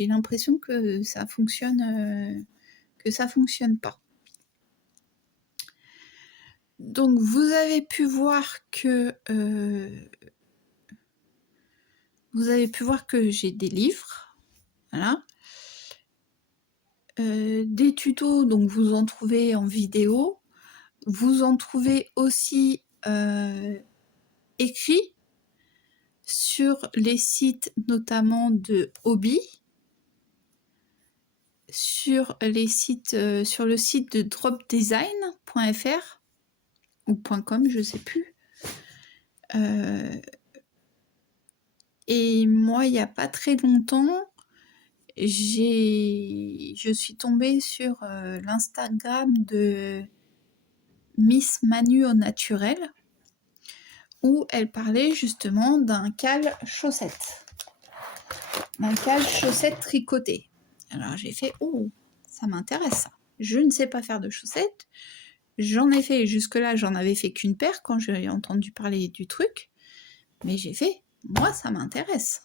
j'ai l'impression que ça fonctionne pas. Donc vous avez pu voir que j'ai des livres, voilà. Des tutos, donc vous en trouvez en vidéo. Vous en trouvez aussi écrits sur les sites notamment de hobby, sur le site de dropdesign.fr ou .com, je sais plus. Et moi, il n'y a pas très longtemps, je suis tombée sur l'Instagram de Miss Manu au naturel, où elle parlait justement d'un cale chaussette. D'un cale chaussette tricoté. Alors j'ai fait, oh, ça m'intéresse ça. Je ne sais pas faire de chaussettes. J'en ai fait, jusque-là, j'en avais fait qu'une paire quand j'ai entendu parler du truc. Mais j'ai fait, moi, ça m'intéresse.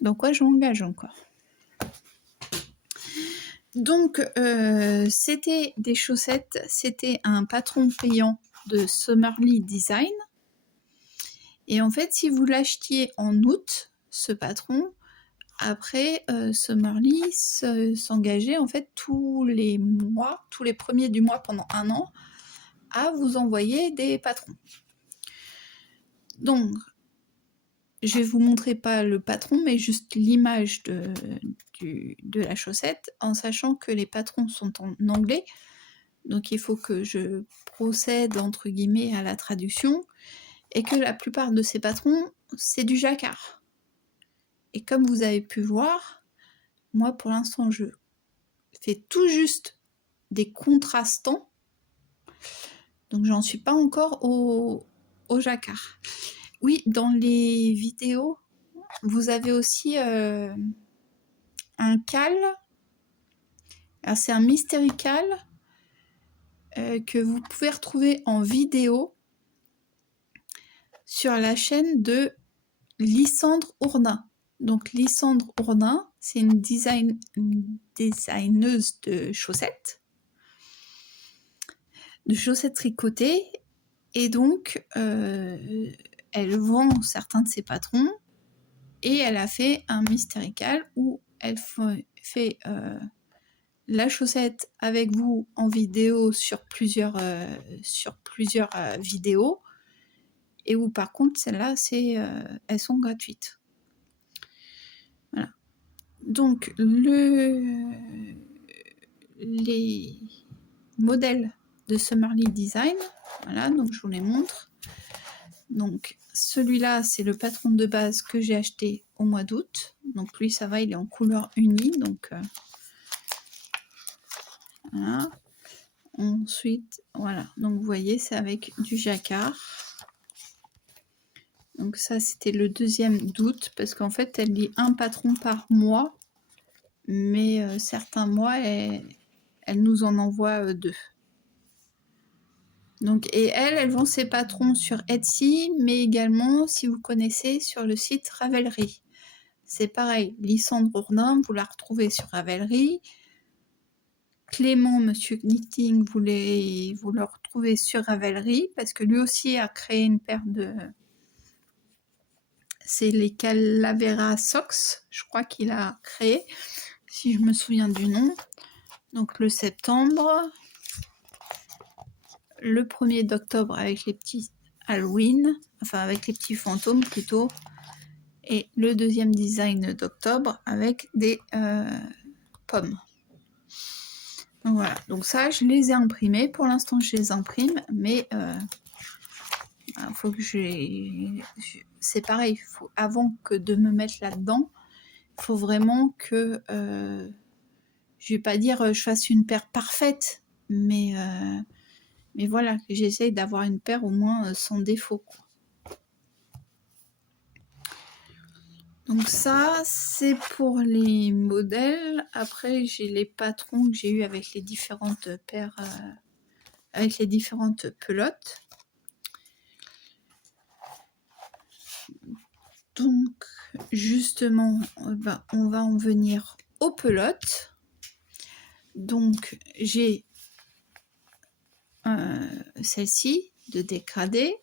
Donc, ouais, je m'engage encore. Donc, c'était des chaussettes, c'était un patron payant de Summerly Design. Et en fait, si vous l'achetiez en août, ce patron, après, Summerly s'engageait en fait tous les premiers du mois pendant 1 an, à vous envoyer des patrons. Donc, je vais vous montrer pas le patron, mais juste l'image de la chaussette, en sachant que les patrons sont en anglais. Donc, il faut que je procède, entre guillemets, à la traduction, et que la plupart de ces patrons, c'est du jacquard. Et comme vous avez pu voir, moi, pour l'instant, je fais tout juste des contrastants, donc j'en suis pas encore au jacquard. Oui, dans les vidéos, vous avez aussi un cale. Alors c'est un mystery cale que vous pouvez retrouver en vidéo sur la chaîne de Lysandre Ournin. Donc Lysandre Ournin, c'est une designeuse de chaussettes tricotées. Et donc, elle vend certains de ses patrons et elle a fait un mystery cale où elle fait la chaussette avec vous en vidéo sur plusieurs vidéos, et où par contre celles-là elles sont gratuites. Voilà. Donc les modèles de Summerly Design, voilà, donc je vous les montre. Donc celui-là, c'est le patron de base que j'ai acheté au mois d'août. Donc lui, ça va, il est en couleur unie. Donc voilà. Ensuite, voilà. Donc vous voyez, c'est avec du jacquard. Donc ça, c'était le 2e d'août, parce qu'en fait, elle lit un patron par mois. Mais certains mois, elle nous en envoie 2. Donc, et elle vend ses patrons sur Etsy, mais également, si vous connaissez, sur le site Ravelry. C'est pareil, Lysandre Ournin, vous la retrouvez sur Ravelry. Clément, Monsieur Knitting, vous le retrouvez sur Ravelry, parce que lui aussi a créé une paire de... C'est les Calavera Socks, je crois qu'il a créé, si je me souviens du nom. Donc le septembre, le 1er d'octobre avec les petits Halloween, enfin avec les petits fantômes plutôt, et le 2e design d'octobre avec des pommes. Donc voilà, donc ça je les ai imprimés, pour l'instant je les imprime, mais faut que c'est pareil, avant que de me mettre là-dedans, il faut vraiment que, je vais pas dire je fasse une paire parfaite, mais voilà, que j'essaye d'avoir une paire au moins sans défaut, quoi. Donc ça, c'est pour les modèles. Après, j'ai les patrons que j'ai eu avec les différentes paires, avec les différentes pelotes. Donc, justement, on va en venir aux pelotes. Donc, j'ai celle-ci de dégradé.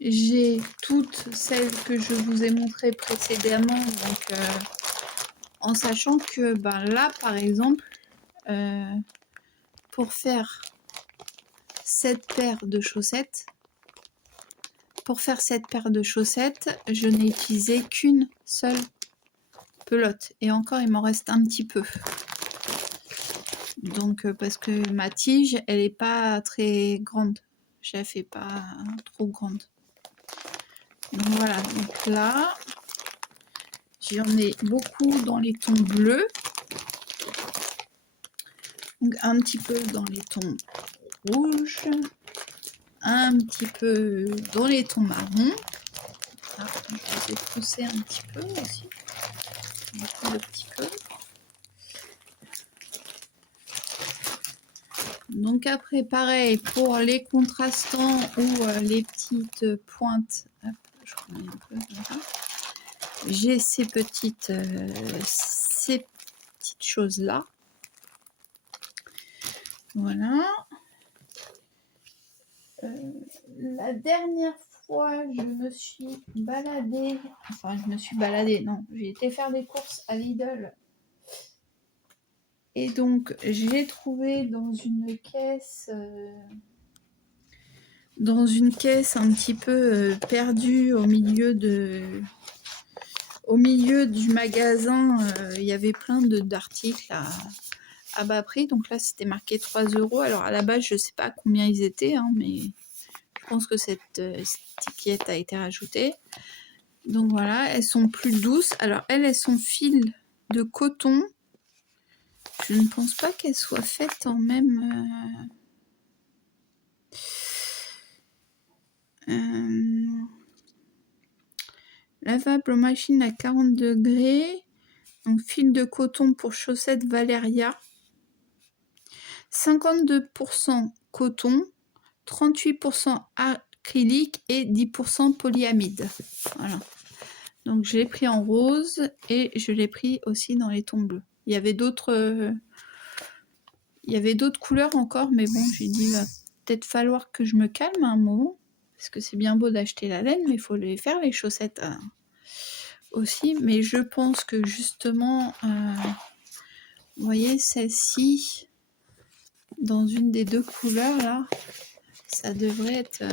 J'ai toutes celles que je vous ai montrées précédemment, donc en sachant que là, par exemple, pour faire cette paire de chaussettes, je n'ai utilisé qu'une seule pelote. Et encore, il m'en reste un petit peu. Donc, parce que ma tige, elle n'est pas très grande. Je la fais pas trop grande. Donc voilà, donc là, j'en ai beaucoup dans les tons bleus. Donc un petit peu dans les tons rouges. Un petit peu dans les tons marrons. Ah, je les ai poussés un petit peu aussi. Beaucoup de petits peu. Donc après, pareil, pour les contrastants ou les petites pointes, hop, je remets un peu comme ça. J'ai ces petites choses-là. Voilà. La dernière fois, je me suis baladée, non, j'ai été faire des courses à Lidl. Et donc, j'ai trouvé dans une caisse un petit peu perdue au milieu du magasin. Il y avait plein d'articles à bas prix. Donc là, c'était marqué 3 €. Alors à la base, je ne sais pas combien ils étaient, hein, mais je pense que cette étiquette a été rajoutée. Donc voilà, elles sont plus douces. Alors elles sont fil de coton. Je ne pense pas qu'elles soient faites en même... lavable aux machines à 40 degrés. Donc fil de coton pour chaussettes Valeria. 52% coton, 38% acrylique et 10% polyamide. Voilà. Donc je l'ai pris en rose et je l'ai pris aussi dans les tons bleus. Il y avait d'autres couleurs encore, mais bon, j'ai dit il va peut-être falloir que je me calme un moment, parce que c'est bien beau d'acheter la laine, mais il faut les faire les chaussettes aussi. Mais je pense que justement, vous voyez, celle-ci, dans une des deux couleurs là, ça devrait être...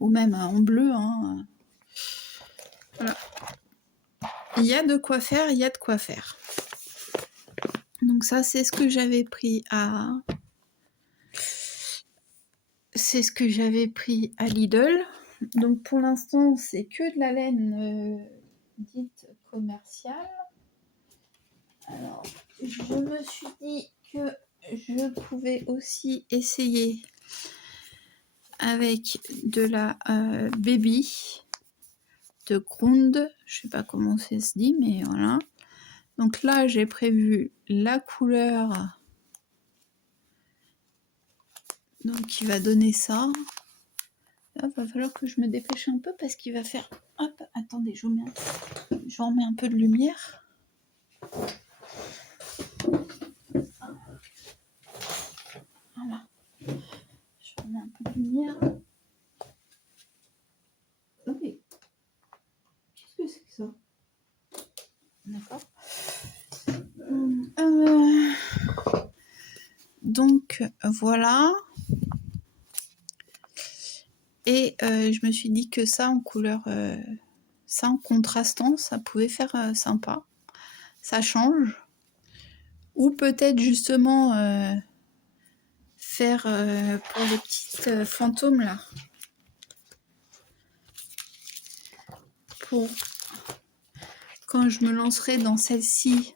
ou même en bleu, hein. Voilà. Il y a de quoi faire, il y a de quoi faire. Donc ça, c'est ce que j'avais pris à... Lidl. Donc pour l'instant, c'est que de la laine dite commerciale. Alors, je me suis dit que je pouvais aussi essayer avec de la baby de Grund. Je sais pas comment ça se dit, mais voilà. Donc là, j'ai prévu la couleur donc qui va donner ça. Là, va falloir que je me dépêche un peu parce qu'il va faire... Hop, attendez, je remets un peu de lumière. Voilà. Je remets un peu de lumière. Oui. Qu'est-ce que c'est que ça? D'accord. Donc, voilà. Et je me suis dit que ça en couleur, ça en contrastant, ça pouvait faire sympa. Ça change. Ou peut-être justement faire pour les petites fantômes là. Pour quand je me lancerai dans celle-ci,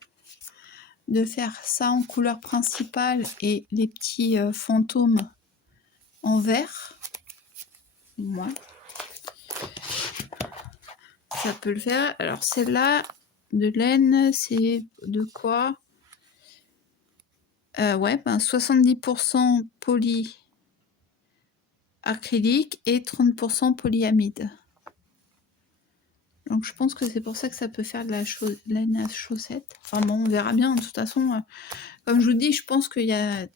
de faire ça en couleur principale et les petits fantômes en vert. Moi. Ça peut le faire. Alors celle-là de laine, c'est de quoi? Ouais, 70% poly acrylique et 30% polyamide. Donc je pense que c'est pour ça que ça peut faire de la laine à chaussette. Enfin bon, on verra bien. De toute façon, comme je vous dis, je pense qu'il y a...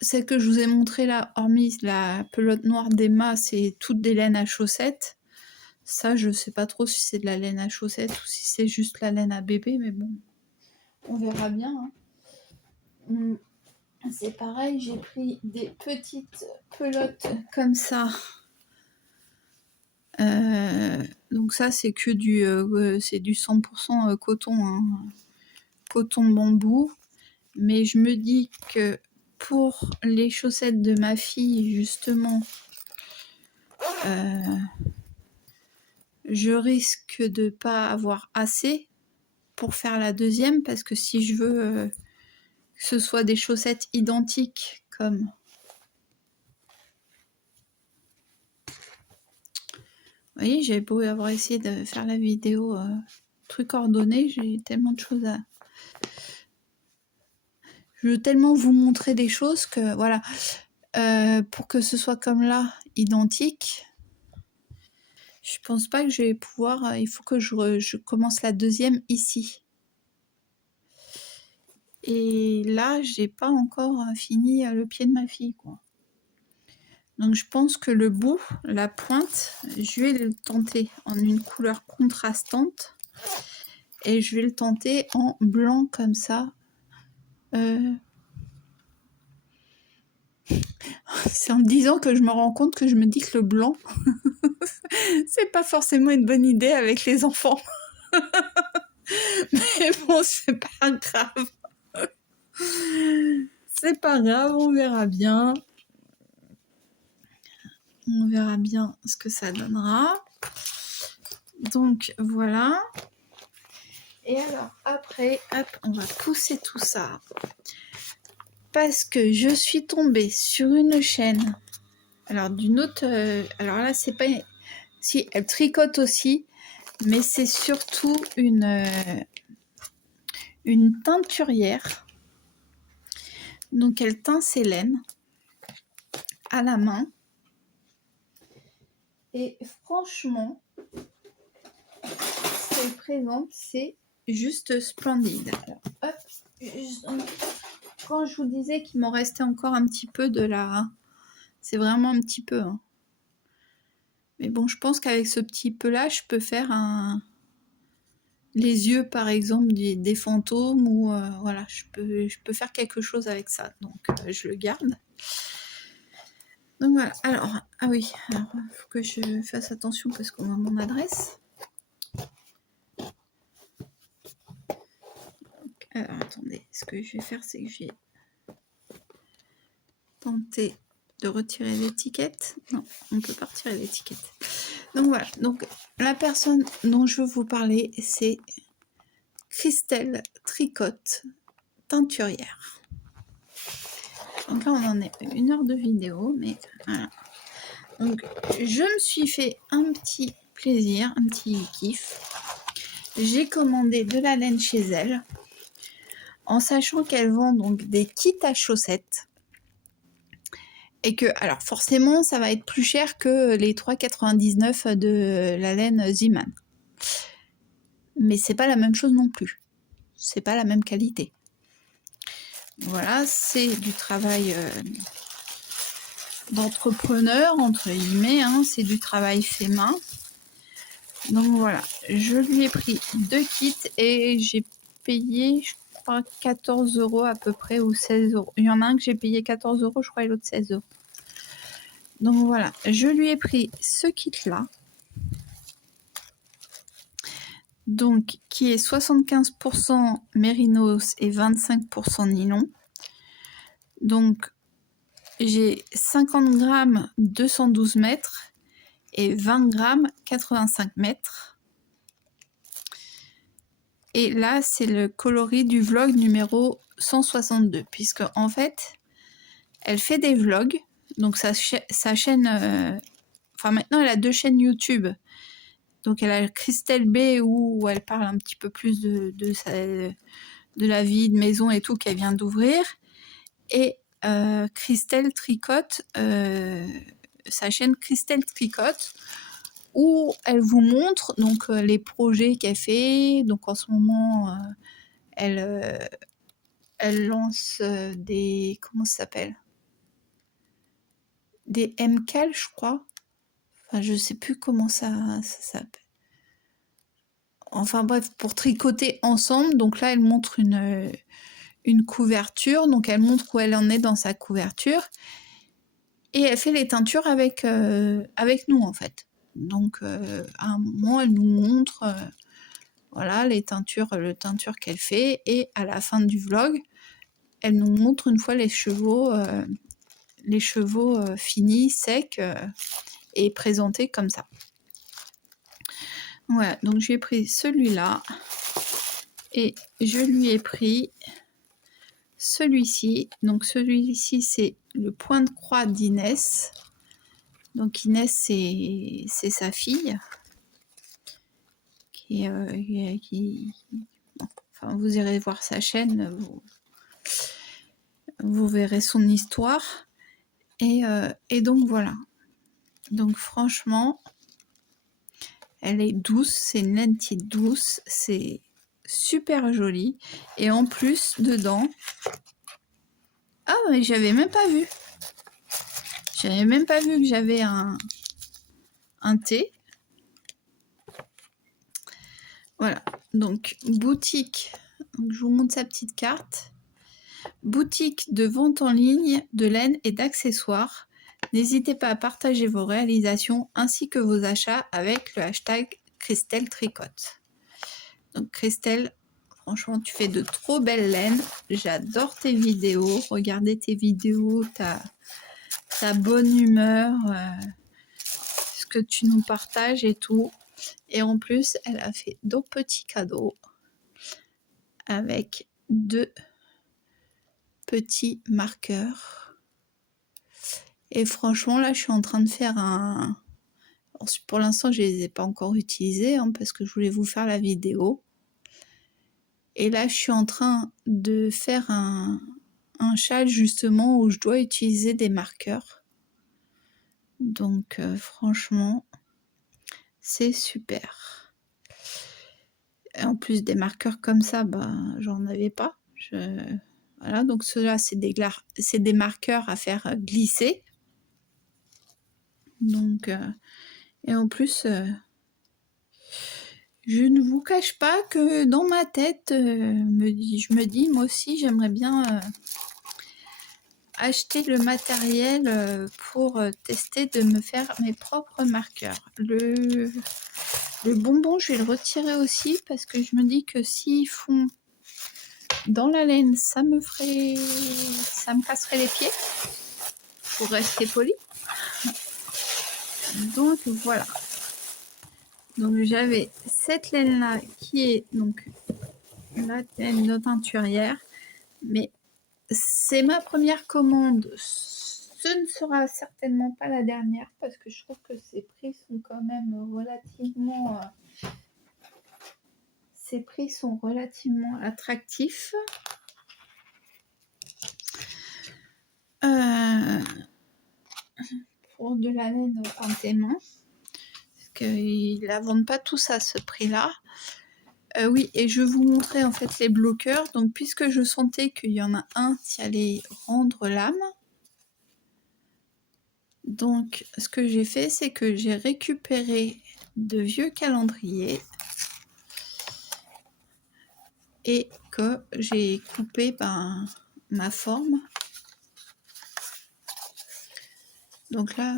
Celle que je vous ai montrée là, hormis la pelote noire d'Emma, c'est toutes des laines à chaussettes. Ça, je sais pas trop si c'est de la laine à chaussettes ou si c'est juste la laine à bébé, mais bon, on verra bien. Hein. C'est pareil, j'ai pris des petites pelotes comme ça. Donc ça, c'est que du 100% coton, hein, coton bambou. Mais je me dis que pour les chaussettes de ma fille, justement, je risque de pas avoir assez pour faire la deuxième, parce que si je veux que ce soit des chaussettes identiques comme... Vous voyez, j'ai beau avoir essayé de faire la vidéo truc ordonné, j'ai tellement de choses à... Je veux tellement vous montrer des choses que, voilà, pour que ce soit comme là, identique, je pense pas que je vais pouvoir... il faut que je commence la deuxième ici. Et là, j'ai pas encore fini le pied de ma fille, quoi. Donc je pense que le bout, la pointe, je vais le tenter en une couleur contrastante. Et je vais le tenter en blanc comme ça. C'est en me disant que je me rends compte que je me dis que le blanc, c'est pas forcément une bonne idée avec les enfants. Mais bon, c'est pas grave. C'est pas grave, on verra bien. On verra bien ce que ça donnera. Donc voilà. Et alors après, hop, on va pousser tout ça. Parce que je suis tombée sur une chaîne. Alors d'une autre... alors là, c'est pas... Si, elle tricote aussi. Mais c'est surtout une teinturière. Donc elle teint ses laines à la main. Et franchement, ce qu'elle présente, c'est juste splendide. Alors, hop, quand je vous disais qu'il m'en restait encore un petit peu de la... C'est vraiment un petit peu. Hein. Mais bon, je pense qu'avec ce petit peu-là, je peux faire les yeux, par exemple, des fantômes. Ou voilà, je peux faire quelque chose avec ça. Donc, je le garde. Donc voilà, alors, ah oui, il faut que je fasse attention parce qu'on a mon adresse. Alors attendez, ce que je vais faire, c'est que je vais tenter de retirer l'étiquette. Non, on ne peut pas retirer l'étiquette. Donc voilà, donc la personne dont je veux vous parler, c'est Christelle Tricotte, teinturière. Donc là, on en est 1 heure de vidéo, mais voilà. Donc, je me suis fait un petit plaisir, un petit kiff. J'ai commandé de la laine chez elle, en sachant qu'elle vend donc des kits à chaussettes. Et que, alors forcément, ça va être plus cher que les 3,99 € de la laine Zeeman. Mais c'est pas la même chose non plus. C'est pas la même qualité. Voilà, c'est du travail d'entrepreneur, entre guillemets, hein, c'est du travail fait main. Donc voilà, je lui ai pris 2 kits et j'ai payé, je crois, 14 € à peu près, ou 16 €. Il y en a un que j'ai payé 14 €, je crois, et l'autre 16 €. Donc voilà, je lui ai pris ce kit-là. Donc, qui est 75% mérinos et 25% nylon. Donc, j'ai 50 grammes 212 mètres et 20 grammes 85 mètres. Et là, c'est le coloris du vlog numéro 162, puisque en fait, elle fait des vlogs. Donc sa chaîne, enfin maintenant elle a 2 chaînes YouTube. Donc elle a Christelle B où elle parle un petit peu plus de la vie de maison et tout qu'elle vient d'ouvrir. Et Christelle Tricotte, sa chaîne Christelle Tricotte, où elle vous montre donc les projets qu'elle fait. Donc en ce moment, elle lance des... Comment ça s'appelle? Des MCAL, je crois. Enfin, je sais plus comment ça s'appelle. Enfin bref, pour tricoter ensemble. Donc là, elle montre une couverture. Donc elle montre où elle en est dans sa couverture. Et elle fait les teintures avec nous, en fait. Donc à un moment, elle nous montre voilà les teintures qu'elle fait. Et à la fin du vlog, elle nous montre une fois les chevaux finis, secs et présentés comme ça. Voilà, donc j'ai pris celui-là et je lui ai pris celui-ci. Donc celui-ci, c'est le point de croix d'Inès. Donc Inès, c'est sa fille. Enfin, vous irez voir sa chaîne, vous verrez son histoire. Et donc voilà. Donc franchement, elle est douce, c'est une laine qui est douce, c'est super joli. Et en plus, dedans... Ah, mais j'avais même pas vu. J'avais même pas vu que j'avais un thé. Voilà, donc boutique, donc, je vous montre sa petite carte. Boutique de vente en ligne de laine et d'accessoires. N'hésitez pas à partager vos réalisations ainsi que vos achats avec le hashtag Christelle Tricotte. Donc Christelle, franchement, tu fais de trop belles laines. J'adore tes vidéos. Regardez tes vidéos, ta bonne humeur, ce que tu nous partages et tout. Et en plus, elle a fait 2 petits cadeaux avec 2 petits marqueurs. Et franchement, là, je suis en train de faire un... Pour l'instant, je ne les ai pas encore utilisés hein, parce que je voulais vous faire la vidéo. Et là, je suis en train de faire un châle justement où je dois utiliser des marqueurs. Donc, franchement, c'est super. Et en plus, des marqueurs comme ça, bah, j'en avais pas. Voilà, donc ceux-là, c'est des marqueurs à faire glisser. Donc, et en plus, je ne vous cache pas que dans ma tête, je me dis, moi aussi, j'aimerais bien acheter le matériel pour tester de me faire mes propres marqueurs. Le bonbon, je vais le retirer aussi parce que je me dis que s'ils font dans la laine, ça me casserait les pieds pour rester poli. Donc voilà. Donc j'avais cette laine là qui est donc la laine de teinturière, mais c'est ma première commande. Ce ne sera certainement pas la dernière parce que je trouve que ces prix sont quand même relativement attractifs. Pour de la laine Panthéma. Parce qu'ils ne la vendent pas tous à ce prix-là. Oui, et je vais vous montrer en fait les bloqueurs. Donc, puisque je sentais qu'il y en a un qui allait rendre l'âme, donc ce que j'ai fait, c'est que j'ai récupéré de vieux calendriers et que j'ai coupé ma forme. Donc là,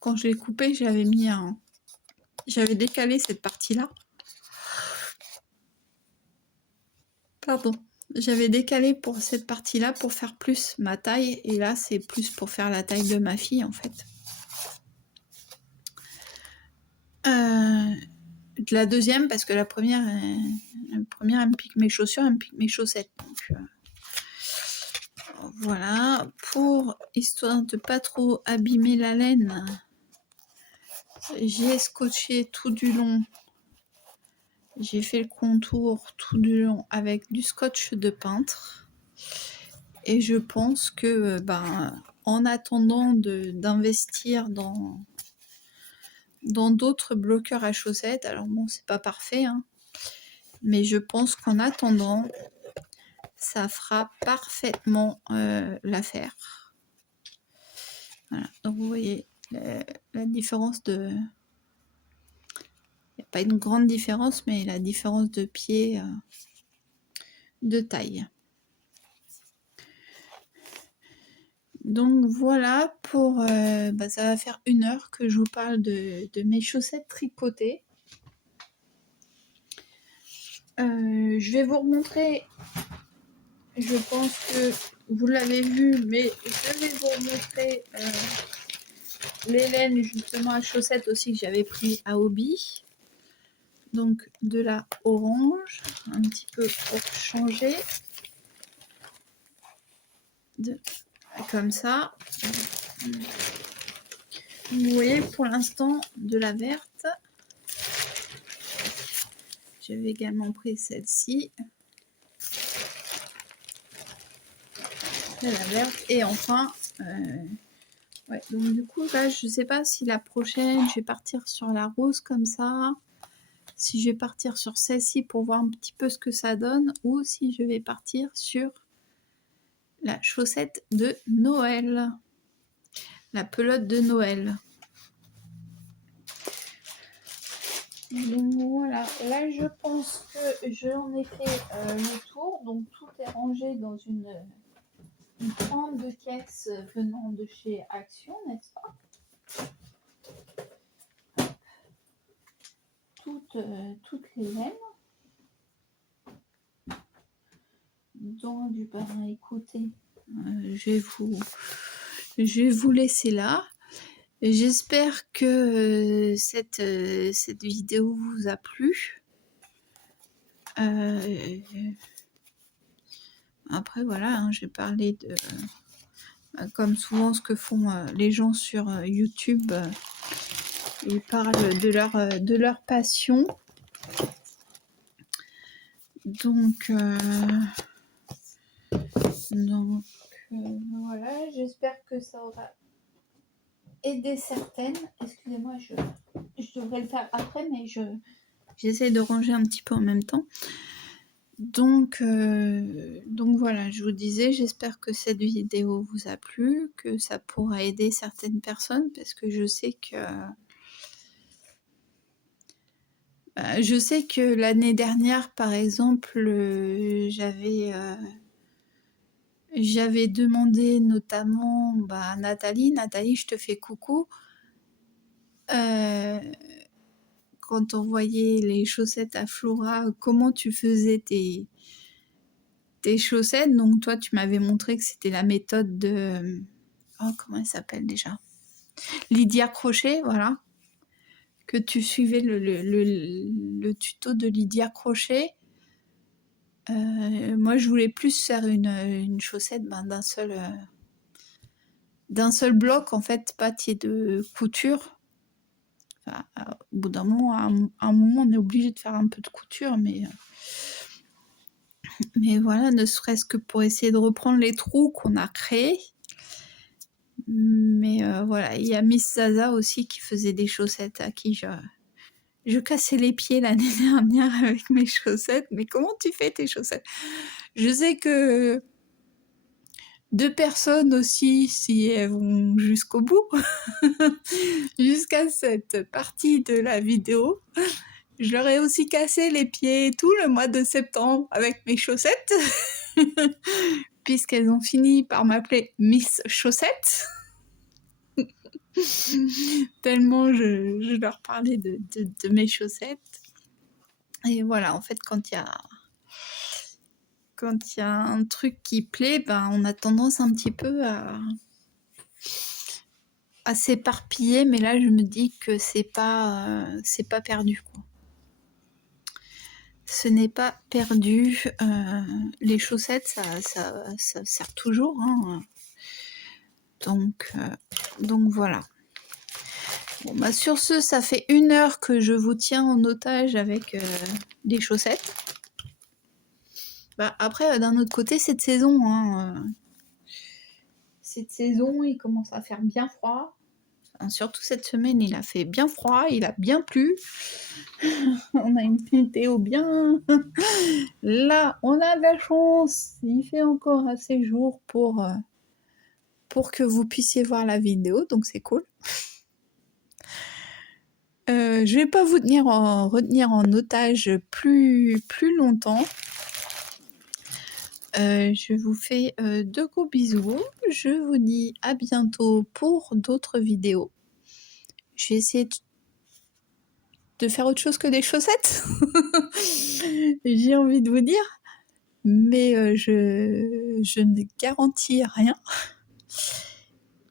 quand je l'ai coupé, j'avais décalé cette partie-là. Pardon. J'avais décalé pour cette partie-là pour faire plus ma taille. Et là, c'est plus pour faire la taille de ma fille, en fait. La deuxième, parce que la première, elle me pique mes chaussures, elle me pique mes chaussettes. Donc, voilà. Histoire de pas trop abîmer la laine, j'ai scotché tout du long. J'ai fait le contour tout du long avec du scotch de peintre. Et je pense que, en attendant d'investir dans d'autres bloqueurs à chaussettes, alors bon, c'est pas parfait, hein, mais je pense qu'en attendant, ça fera parfaitement l'affaire. Voilà, donc vous voyez la différence de... Il n'y a pas une grande différence, mais la différence de pied, de taille. Donc voilà pour... ça va faire 1 heure que je vous parle de mes chaussettes tricotées. Je vais vous remontrer, je pense que vous l'avez vu, mais je vais vous remontrer les laines justement à chaussettes aussi que j'avais pris à Hobby. Donc de la orange, un petit peu pour changer. Comme ça. Vous voyez pour l'instant de la verte. J'avais également pris celle-ci. De la verte. Et enfin, ouais, donc du coup là je sais pas si la prochaine je vais partir sur la rose comme ça, si je vais partir sur celle-ci pour voir un petit peu ce que ça donne, ou si je vais partir sur la chaussette de Noël, la pelote de Noël. Donc voilà, là je pense que j'en ai fait le tour, donc tout est rangé dans une grande caisse venant de chez Action, n'est-ce pas? Toutes les laines. Donc écoutez, je vais vous laisser là. J'espère que cette vidéo vous a plu. Après voilà, hein, j'ai parlé de comme souvent ce que font les gens sur YouTube. Ils parlent de leur passion. Donc voilà, j'espère que ça aura aidé certaines. Excusez-moi, je devrais le faire après, mais j'essaie de ranger un petit peu en même temps. Donc voilà, je vous disais, j'espère que cette vidéo vous a plu, que ça pourra aider certaines personnes, parce que je sais que l'année dernière, par exemple, j'avais demandé notamment à Nathalie, je te fais coucou. Quand on voyait les chaussettes à Flora, comment tu faisais tes chaussettes. Donc toi, tu m'avais montré que c'était la méthode de... Oh, comment elle s'appelle déjà? Lydia Crochet, voilà. Que tu suivais le tuto de Lydia Crochet. Moi, je voulais plus faire une chaussette d'un seul bloc, en fait, pas qu'il y ait de couture. Enfin, au bout d'un moment, à un moment, on est obligé de faire un peu de couture, mais voilà, ne serait-ce que pour essayer de reprendre les trous qu'on a créés. Mais voilà, il y a Miss Zaza aussi qui faisait des chaussettes à qui je cassais les pieds l'année dernière avec mes chaussettes. Mais comment tu fais tes chaussettes? Je sais que 2 personnes aussi, si elles vont jusqu'au bout, jusqu'à cette partie de la vidéo, je leur ai aussi cassé les pieds tout le mois de septembre avec mes chaussettes, puisqu'elles ont fini par m'appeler Miss Chaussettes. Tellement je leur parlais de mes chaussettes. Et voilà, en fait, quand il y a un truc qui plaît, on a tendance un petit peu à s'éparpiller, mais là, je me dis que c'est pas perdu, quoi. Ce n'est pas perdu. Les chaussettes, ça sert toujours, hein. Donc voilà. Bon, sur ce, ça fait 1 heure que je vous tiens en otage avec des chaussettes. Après, d'un autre côté, cette saison, hein, cette saison, il commence à faire bien froid. Enfin, surtout cette semaine, il a fait bien froid, il a bien plu. On a une météo bien là, on a de la chance, il fait encore assez jour pour que vous puissiez voir la vidéo, donc c'est cool. Je vais pas vous retenir en otage plus longtemps. Je vous fais de gros bisous. Je vous dis à bientôt pour d'autres vidéos. Je vais essayer de faire autre chose que des chaussettes. J'ai envie de vous dire, mais je ne garantis rien.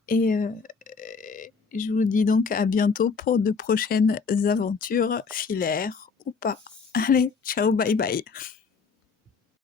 Et je vous dis donc à bientôt pour de prochaines aventures filaires ou pas. Allez, ciao, bye bye.